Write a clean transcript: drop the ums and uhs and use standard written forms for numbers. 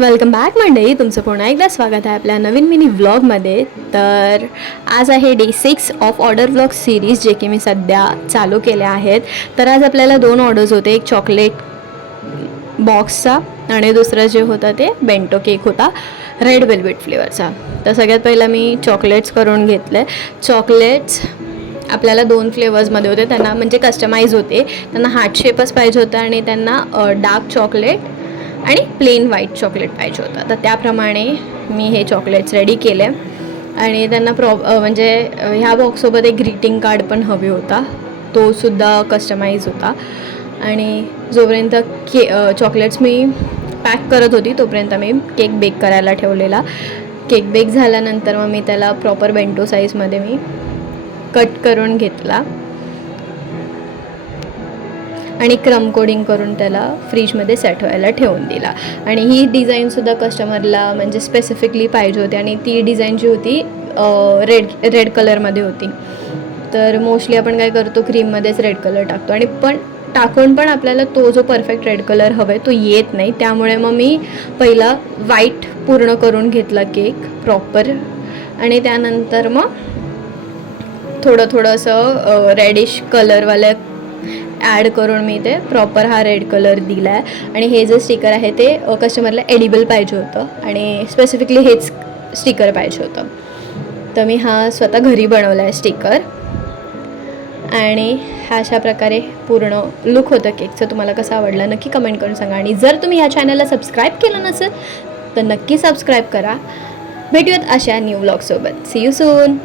Welcome back मंडळी, तुमचं पुन्हा एकदा स्वागत आहे आपल्या नवीन मिनी व्लॉगमध्ये. तर आज आहे day 6 of order vlog series, जे की मी सध्या चालू केले आहेत. तर आज आपल्याला 2 ऑर्डर्स होते, एक चॉकलेट बॉक्सचा आणि दुसरं जे होतं ते बेंटो केक होता रेड वेल्वेट फ्लेवरचा. तर सगळ्यात पहिलं मी चॉकलेट्स करून घेतले. चॉकलेट्स आपल्याला 2 फ्लेवर्समध्ये होते, त्यांना म्हणजे कस्टमाइज होते. त्यांना हार्ट शेपच पाहिजे होता आणि त्यांना डार्क चॉकलेट आणि प्लेन व्हाईट चॉकलेट पाहिजे होतं. तर त्याप्रमाणे मी हे चॉकलेट्स रेडी केले आणि त्यांना म्हणजे ह्या बॉक्ससोबत एक ग्रीटिंग कार्ड पण हवे होता, तो सुद्धा कस्टमाइज होता. आणि जोपर्यंत चॉकलेट्स मी पॅक करत होती तोपर्यंत मी केक बेक करायला ठेवलेला. केक बेक झाल्यानंतर मग मी त्याला प्रॉपर बेंटो साईजमध्ये मी कट करून घेतला आणि क्रम कोडिंग करून त्याला फ्रीजमध्ये सेट व्हायला ठेवून दिला. आणि ही डिझाईनसुद्धा कस्टमरला म्हणजे स्पेसिफिकली पाहिजे होती आणि ती डिझाईन जी होती रेड कलरमध्ये होती. तर मोस्टली आपण काय करतो, क्रीममध्येच रेड कलर टाकतो आणि टाकून पण आपल्याला तो जो परफेक्ट रेड कलर हवा आहे तो येत नाही. त्यामुळे मग मी पहिला व्हाईट पूर्ण करून घेतला केक प्रॉपर आणि त्यानंतर मग थोडं असं रेडिश कलरवाल्या ॲड करून मी ते प्रॉपर हा रेड कलर दिला आहे. आणि हे जे स्टिकर आहे ते कस्टमरला एडिबल पाहिजे होतं आणि स्पेसिफिकली हेच स्टिकर पाहिजे होतं. तर मी हा स्वतः घरी बनवला आहे स्टिकर आणि ह्या अशा प्रकारे पूर्ण लुक होतं केकचं. तुम्हाला कसं आवडला नक्की कमेंट करून सांगा. आणि जर तुम्ही ह्या चॅनलला सबस्क्राईब केलं नसेल तर नक्की सबस्क्राईब करा. भेटूयात अशा न्यू व्लॉगसोबत. See you soon.